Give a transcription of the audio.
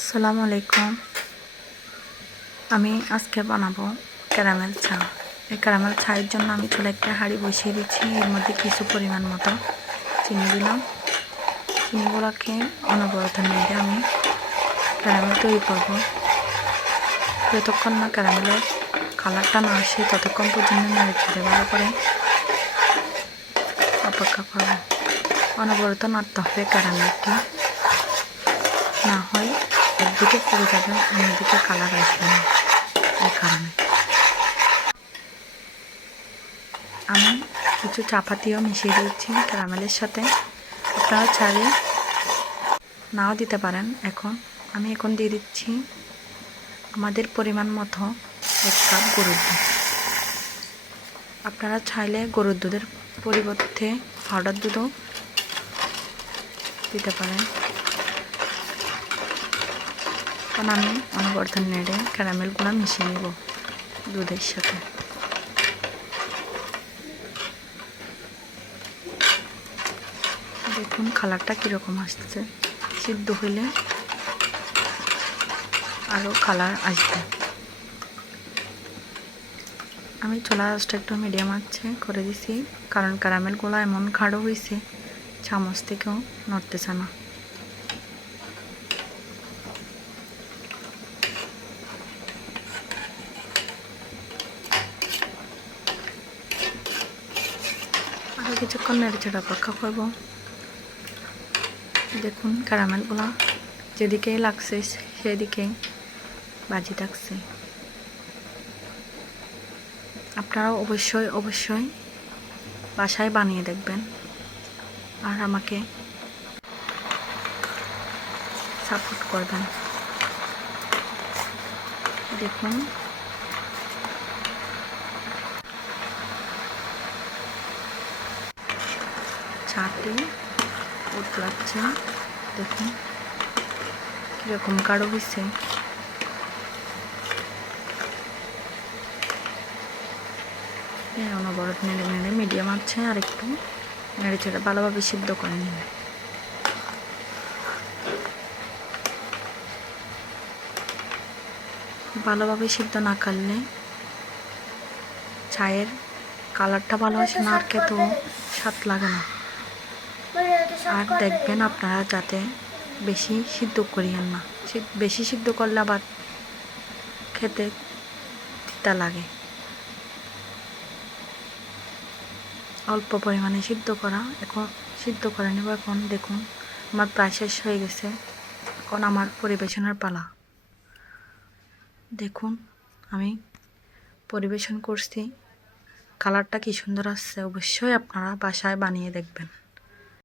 আসসালামু আলাইকুম। আমি আজকে বানাবো ক্যারামেল চা। এই ক্যারামেল চায়ের জন্য আমি চুলায় একটা হাঁড়ি বসিয়ে দিচ্ছি। এর মধ্যে কিছু পরিমাণ মতো চিনি দিলাম। চিনিগুলোকে অনবরত নেড়ে আমি ক্যারামেল তৈরি করব। যতক্ষণ না ক্যারামেলের কালারটা না আসে ততক্ষণ পর্যন্ত নেড়ে চেড়ে ভালো করে অপেক্ষা করব। অনবরত নাড়তে হবে ক্যারামেলটি, না হয় একদিকে পড়ে যাবে, অন্যদিকে কালার আসবে না। এই কারণে আমি কিছু চাপাতিও মিশিয়ে দিয়েছি ক্যারামেলের সাথে। আপনারা চাইলে নাও দিতে পারেন। আমি দিয়ে দিচ্ছি আমাদের পরিমাণ মতো 1 কাপ গরুর দুধ। আপনারা চাইলে গরুর দুধের পরিবর্তে পাউডার দুধও দিতে পারেন। এখন আমি অনবরত নেড়ে ক্যারামেলগুলো মিশিয়ে নেব দুধের সাথে। দেখুন কালারটা কীরকম আসছে। সিদ্ধ হলে আরও কালার আসবে। আমি চুলা আঁচটা একটু মিডিয়াম আঁচে করে দিছি, কারণ ক্যারামেলগুলো এমন গাঢ় হয়েছে চামচ থেকেও নড়তেছে না। আরও কিছুক্ষণ নেড়েচেড়ে অপেক্ষা করব। দেখুন ক্যারামেলগুলো যেদিকেই লাগছে সেদিকেই বাজি থাকছে। আপনারা অবশ্যই বাসায় বানিয়ে দেখবেন আর আমাকে সাপোর্ট করবেন। দেখুন চাটি উতলাচ্ছে, দেখুন কীরকম গাঢ় হয়েছে। অনবরত নেড়ে নেড়ে মিডিয়াম আছে আর একটু নেড়ে চেড়ে ভালোভাবে সিদ্ধ করে নিন। ভালোভাবে সিদ্ধ না করলে চায়ের কালারটা ভালো আসে না, আর খেতেও স্বাদ লাগে না। আর দেখবেন আপনারা যাতে বেশি সিদ্ধ করিয়েন না। বেশি সিদ্ধ করলে আবার খেতে তিতা লাগে। অল্প পরিমাণে সিদ্ধ করে নেব। এখন দেখুন আমার প্রায় শেষ হয়ে গেছে। এখন আমার পরিবেশনের পালা। দেখুন আমি পরিবেশন করছি, কালারটা কি সুন্দর আসছে। অবশ্যই আপনারা বাসায় বানিয়ে দেখবেন।